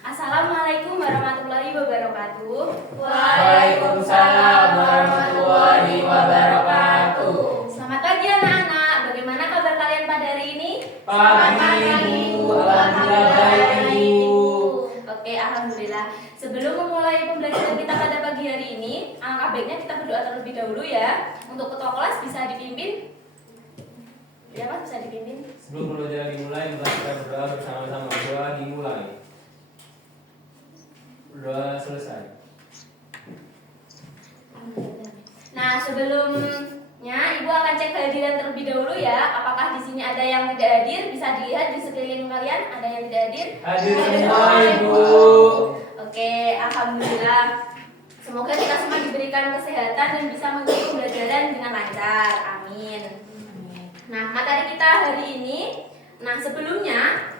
Assalamualaikum warahmatullahi wabarakatuh. Waalaikumsalam warahmatullahi wabarakatuh. Selamat pagi anak-anak. Bagaimana kabar kalian pada hari ini? Pagi Ibu, alhamdulillah baik Ibu. Oke, alhamdulillah. Sebelum memulai pembelajaran kita pada pagi hari ini, alangkah baiknya kita berdoa terlebih dahulu ya. Untuk ketua kelas bisa dipimpin. Ya, Mas, bisa dipimpin. Sebelum pembelajaran dimulai, mari kita berdoa bersama-sama. Doa dimulai. Doa selesai. Nah, sebelumnya Ibu akan cek kehadiran terlebih dahulu ya. Apakah di sini ada yang tidak hadir? Bisa dilihat di sekeliling kalian ada yang tidak hadir? Hadir semua Ibu. Oke, alhamdulillah. Semoga kita semua diberikan kesehatan dan bisa mengikuti pembelajaran dengan lancar. Amin. Nah, materi kita hari ini. Nah, sebelumnya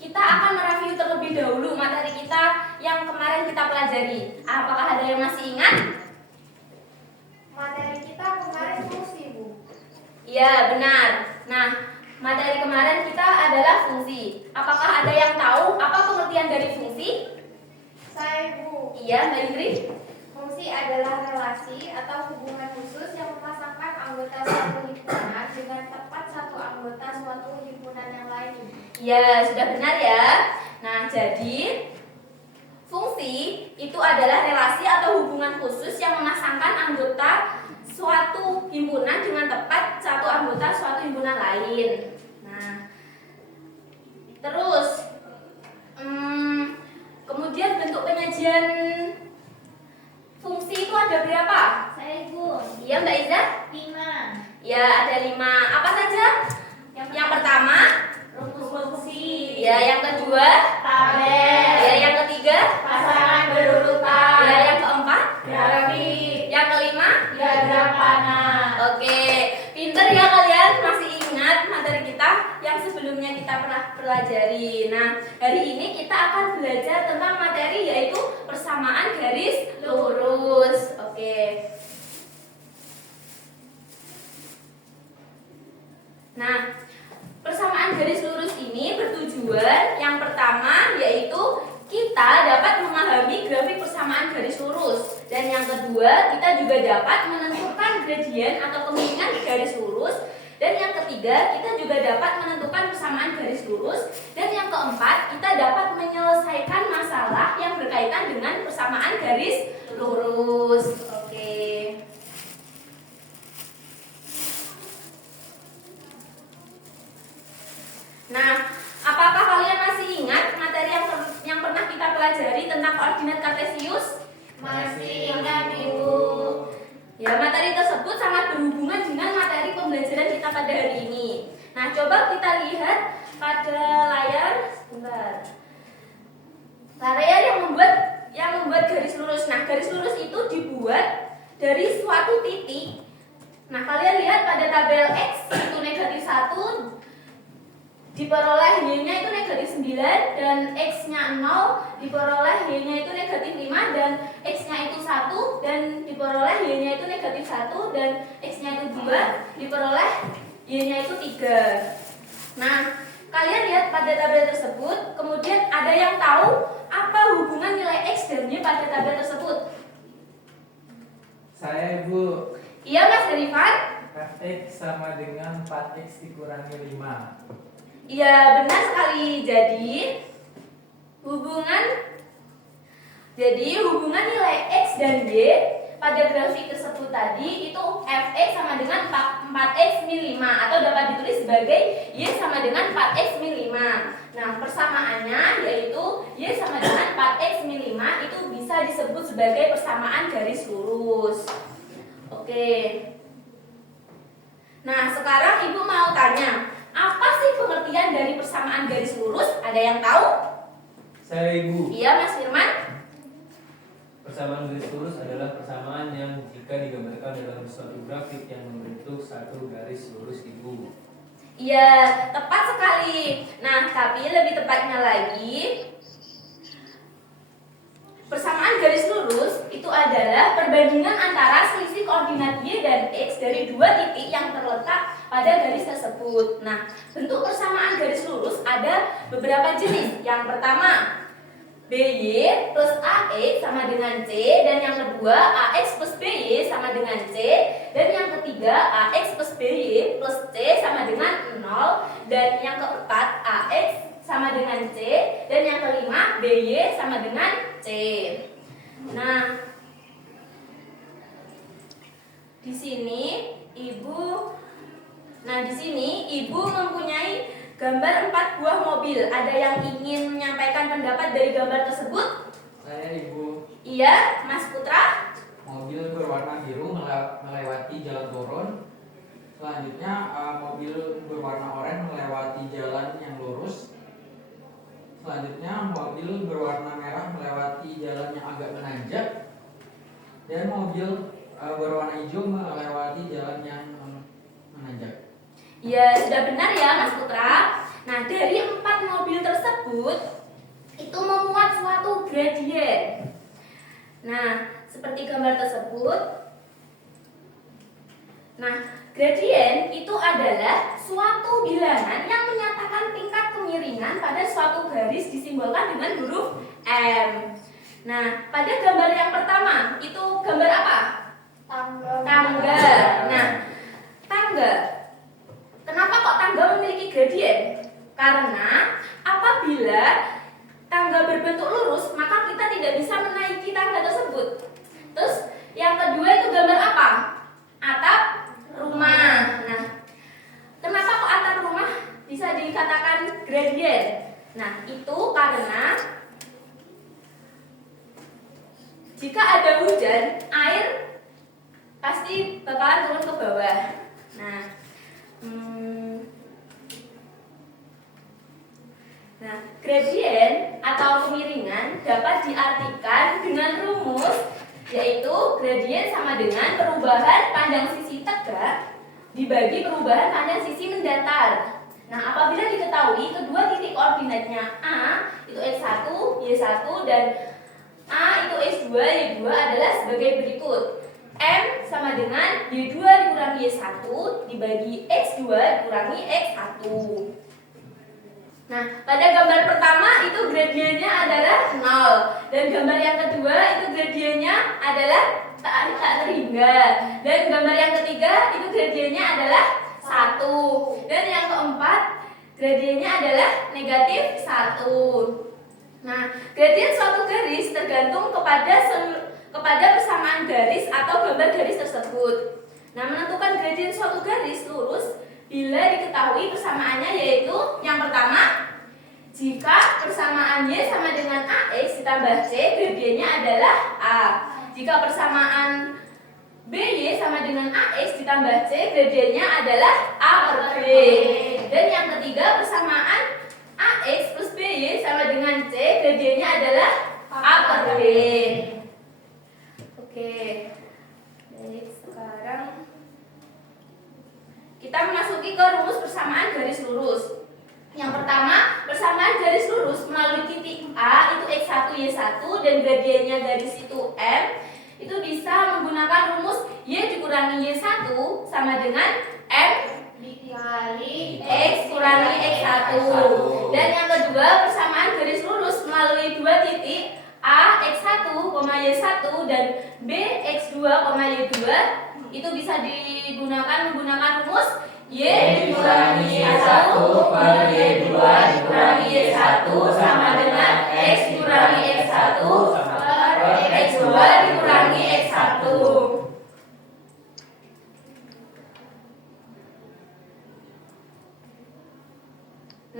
kita akan mereview terlebih dahulu materi kita yang kemarin kita pelajari. Apakah ada yang masih ingat? Materi kita kemarin fungsi, Bu. Iya, benar. Nah, materi kemarin kita adalah fungsi. Apakah ada yang tahu apa pengertian dari fungsi? Saya, Bu. Iya, Mbak Indri. Fungsi adalah relasi atau hubungan khusus yang memasangkan anggota suatu himpunan dengan tepat satu anggota suatu himpunan yang lain. Ya, sudah benar ya. Nah, jadi fungsi itu adalah relasi atau hubungan khusus yang memasangkan anggota suatu himpunan dengan tepat satu anggota suatu himpunan lain. Nah, terus kemudian bentuk penyajian fungsi itu ada berapa? Saya, Bu. Iya, Mbak Iza? 5. Ya, ada 5. Apa saja? Yang pertama, Rumus fungsi. ya, yang kedua, Tabel. ya, yang ketiga, Pasangan berurutan. ya, yang keempat, Grafik. yang kelima. Diagram panah. Oke, pinter ya kalian, masih ingat materi kita yang sebelumnya kita pernah pelajari. Nah, hari ini kita akan belajar tentang materi yaitu persamaan garis lurus. Oke. Nah, persamaan garis lurus ini bertujuan yang pertama yaitu kita dapat memahami grafik persamaan garis lurus, dan yang kedua kita juga dapat menentukan gradien atau kemiringan garis lurus, dan yang ketiga kita juga dapat menentukan persamaan garis lurus, dan yang keempat kita dapat menyelesaikan masalah yang berkaitan dengan persamaan garis lurus. Oke. Nah, apakah kalian masih ingat materi yang pernah kita pelajari tentang koordinat kartesius? Masih ingat, Ibu. Ya, materi tersebut sangat berhubungan dengan materi pembelajaran kita pada hari ini. Nah, coba kita lihat pada layar. Sebentar. Layar yang membuat garis lurus. Nah, garis lurus itu dibuat dari suatu titik. Nah, kalian lihat pada tabel X itu negatif 1, diperoleh Y-nya itu negatif 9, dan X-nya 0, diperoleh Y-nya itu negatif 5, dan X-nya itu 1, dan diperoleh Y-nya itu negatif 1, dan X-nya itu 2, diperoleh Y-nya itu 3. Nah, kalian lihat pada tabel tersebut, kemudian ada yang tahu apa hubungan nilai X dan Y pada tabel tersebut? Saya Ibu. Iya, Mas Derifan? X sama dengan 4X dikurangi 5. Iya, benar sekali. Jadi hubungan nilai X dan Y pada grafik tersebut tadi itu Fx sama dengan 4x min 5, atau dapat ditulis sebagai Y sama dengan 4x min 5. Nah, persamaannya yaitu Y sama dengan 4x min 5 itu bisa disebut sebagai persamaan garis lurus. Oke. Nah, sekarang Ibu mau tanya, apa sih pengertian dari persamaan garis lurus? Ada yang tahu? Saya Ibu. Iya, Mas Firman? Persamaan garis lurus adalah persamaan yang jika digambarkan dalam suatu grafik yang membentuk satu garis lurus Ibu. Iya, tepat sekali. Nah, tapi lebih tepatnya lagi, persamaan garis lurus itu adalah perbandingan antara selisih koordinat Y dan X dari dua titik yang terletak pada garis tersebut. Nah, bentuk persamaan garis lurus ada beberapa jenis. Yang pertama, BY plus AX sama dengan C, dan yang kedua AX plus BY sama dengan C, dan yang ketiga AX plus BY plus C sama dengan 0, dan yang keempat AX sama dengan C, dan yang kelima BY sama dengan C. Nah, di sini Ibu mempunyai gambar 4 buah mobil. Ada yang ingin menyampaikan pendapat dari gambar tersebut? Saya Ibu. Iya, Mas Putra. Mobil berwarna biru melewati jalan turun. Selanjutnya mobil berwarna oranye melewati jalan yang lurus. Selanjutnya mobil berwarna merah melewati jalan yang agak menanjak. Dan mobil berwarna hijau melewati jalan yang menanjak. Ya, sudah benar ya Mas Putra. Nah, dari 4 mobil tersebut itu memuat suatu gradien. Nah, seperti gambar tersebut. Nah, gradien itu adalah suatu bilangan yang menyatakan tingkat kemiringan pada suatu garis disimbolkan dengan huruf M. Nah, pada gambar yang pertama itu gambar apa? Tangga. Nah, tangga. Kenapa kok tangga memiliki gradien? Karena apabila tangga berbentuk lurus, maka kita tidak bisa menaiki tangga tersebut. Terus yang kedua itu gambar apa? Atap rumah. Nah, kenapa kok atap rumah bisa dikatakan gradien? Nah, itu karena jika ada hujan, air pasti bakalan turun ke bawah. Nah, gradien atau kemiringan dapat diartikan dengan rumus, yaitu gradien sama dengan perubahan panjang sisi tegak dibagi perubahan panjang sisi mendatar. Nah, apabila diketahui kedua titik koordinatnya A itu X1, Y1, dan A itu X2, Y2 adalah sebagai berikut. M sama dengan Y2 dikurangi Y1 dibagi X2 dikurangi X1. Nah, pada gambar pertama itu gradiennya adalah 0, dan gambar yang kedua itu gradiennya adalah tak terhingga, dan gambar yang ketiga itu gradiennya adalah 1, dan yang keempat gradiennya adalah negatif 1. Nah, gradien suatu garis tergantung kepada persamaan garis atau gambar garis tersebut. Nah, menentukan gradien suatu garis lurus bila diketahui persamaannya, yaitu yang pertama, jika persamaan Y sama dengan AX ditambah C, gradiennya adalah A. Jika persamaan BY sama dengan AX ditambah C, gradiennya adalah A per B. Dan yang ketiga, persamaan AX plus BY sama dengan C, gradiennya adalah A per B. Oke, baik, sekarang kita memasuki ke rumus persamaan garis lurus. Yang pertama, persamaan garis lurus melalui titik A itu X1, Y1, dan gradiennya garis itu M, itu bisa menggunakan rumus Y dikurangi Y1 sama dengan M dikali X kurangi X1. Dan yang kedua, persamaan garis lurus melalui dua titik A X1, Y1 dan B X2, Y2 itu bisa digunakan menggunakan rumus Y dikurangi Y1 per Y2 dikurangi Y1 sama dengan X dikurangi X1 per X2 dikurangi X1.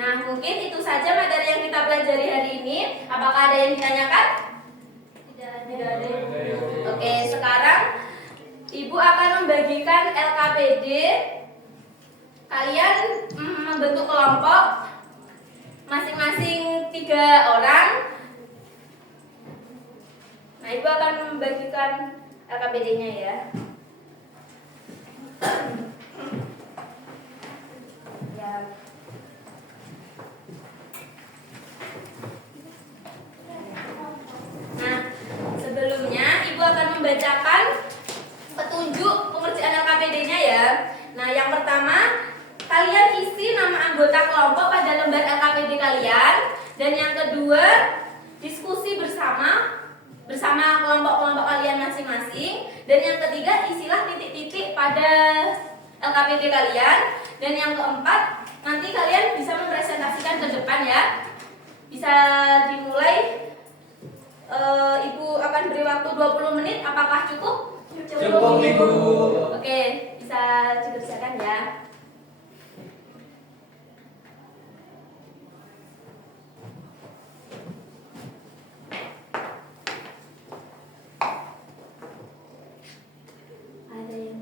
Nah, mungkin itu saja materi yang kita pelajari hari ini. Apakah ada yang ditanyakan? Tidak ada. Oke, sekarang Ibu akan membagikan LKPD. Kalian membentuk kelompok masing-masing 3 orang. Nah, Ibu akan membagikan LKPD-nya ya. Ya. Nah, sebelumnya Ibu akan membacakan petunjuk pengerjaan LKPD-nya ya. Nah, yang pertama, kalian isi nama anggota kelompok pada lembar LKPD kalian. Dan yang kedua, diskusi bersama kelompok-kelompok kalian masing-masing. Dan yang ketiga, isilah titik-titik pada LKPD kalian. Dan yang keempat, nanti kalian bisa mempresentasikan ke depan ya. Bisa dimulai. Ibu akan beri waktu 20 menit. Apakah cukup? Cukup, Ibu. Oke, bisa dikerjakan ya. Ada yang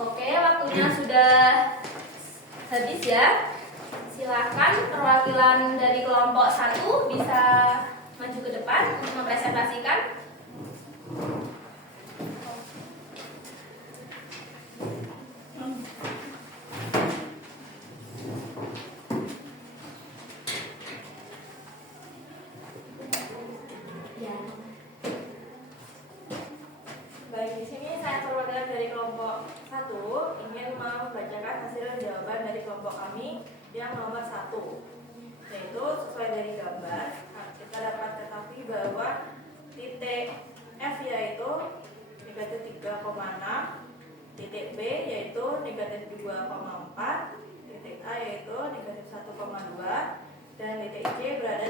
Oke, waktunya sudah habis ya. Silakan perwakilan dari kelompok 1 bisa maju ke depan untuk mempresentasikan. Ya. Baik, di sini saya perwakilan dari kelompok 1 ingin membacakan hasil jawaban dari kelompok kami yang nomor 1, yaitu sesuai dari gambar. Kita dapat ketahui bahwa titik F yaitu negatif 3,6, titik B yaitu negatif 2,4, titik A yaitu negatif 1,2, dan titik C berada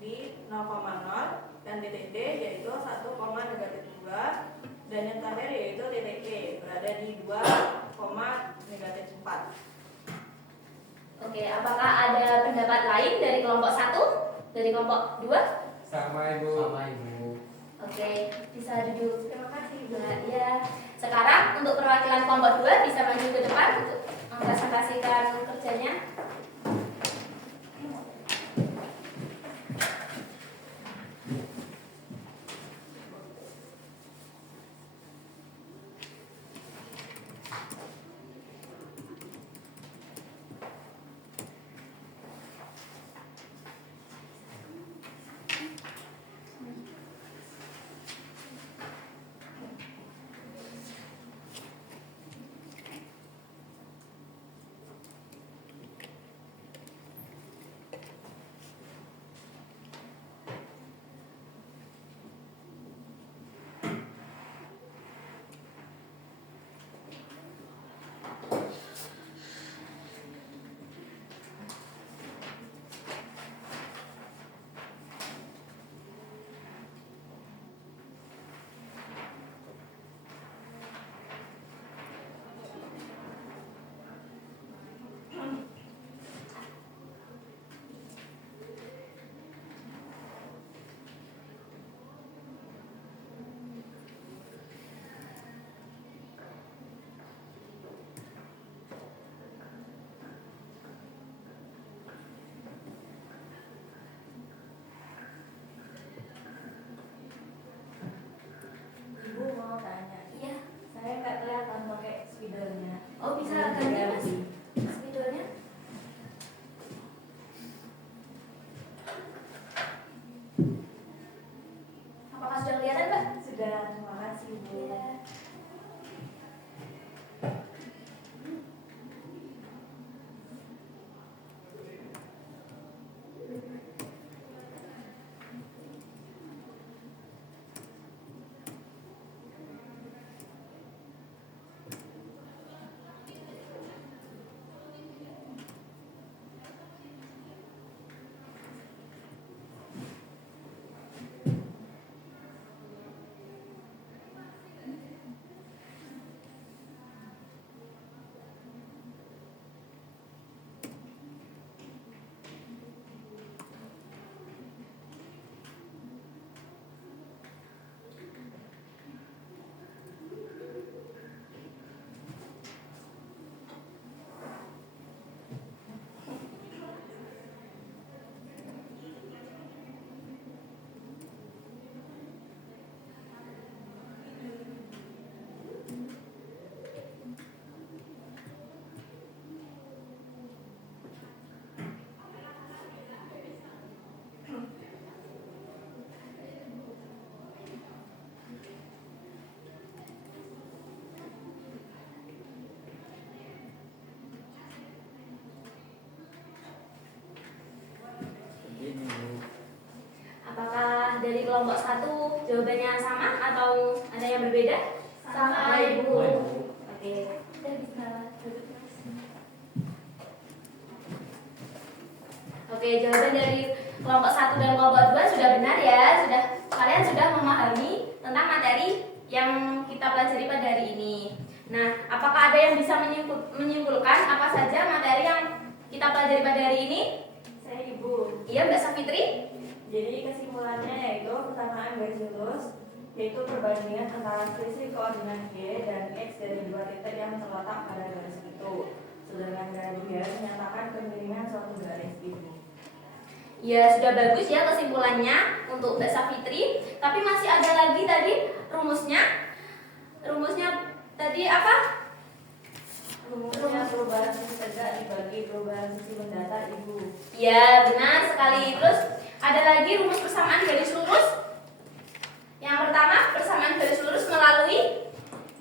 di 0,0, dan titik D yaitu 1,-2, dan yang terakhir yaitu titik E berada di 2,-4. Oke, apakah ada pendapat lain dari kelompok 1? Dari kelompok 2? Sama, Ibu. Sama Ibu. Oke, bisa duduk. Terima kasih, Bu. Nah, ya. Sekarang untuk perwakilan kelompok 2 bisa maju ke depan untuk mempresentasikan kerjanya. dari kelompok 1 jawabannya sama atau ada yang berbeda? Sama, Ibu. Ibu. Oke. Oke, jawaban dari kelompok 1 dan kelompok 2 sudah benar ya. Kalian sudah memahami tentang materi yang kita pelajari pada hari ini. Nah, apakah ada yang bisa menyimpulkan apa saja materi yang kita pelajari pada hari ini? Saya Ibu. Iya, Mbak Safitri? Jadi kesimpulannya yaitu persamaan garis lurus, yaitu perbandingan antara selisih koordinat Y dan X dari dua titik yang terletak pada garis itu. Sedangkan gradian menyatakan kemiringan suatu garis itu. Ya, sudah bagus ya kesimpulannya untuk Mbak Safitri. Tapi masih ada lagi tadi rumusnya. Rumusnya tadi apa? Rumusnya perubahan sisi tegak dibagi perubahan sisi mendatar Ibu. Ya, benar sekali. Terus ada lagi rumus persamaan garis lurus. Yang pertama, persamaan garis lurus melalui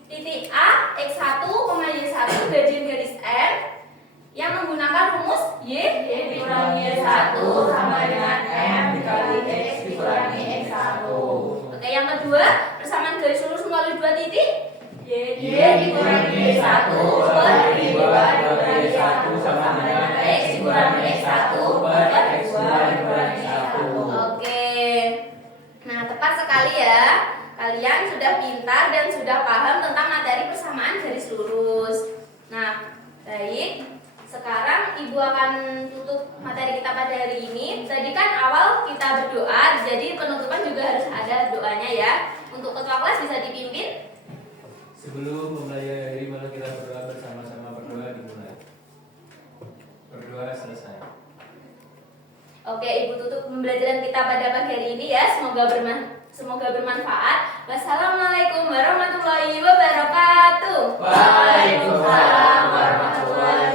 titik A, X1, Y1, bagian garis M yang menggunakan rumus Y dikurangi Y1 sama dengan M dikali X dikurangi X1. Oke, yang kedua, persamaan garis lurus melalui dua titik Y dikurangi Y1 per Y dikurangi Y1 sama dengan X dikurangi X1 per X dikurangi Y1. Oke. Nah, tepat sekali ya. Kalian sudah pintar dan sudah paham tentang materi persamaan garis lurus. Nah, baik. Sekarang Ibu akan tutup materi kita pada hari ini. Tadi kan awal kita berdoa, jadi penutupan juga harus ada doanya ya. Untuk ketua kelas bisa dipimpin. Sebelum mempelajari, mari kita berdoa bersama-sama. Berdoa dimulai. Berdoa selesai. Oke, Ibu tutup pembelajaran kita pada pagi hari ini ya. Semoga bermanfaat. Wassalamualaikum warahmatullahi wabarakatuh. Waalaikumsalam warahmatullahi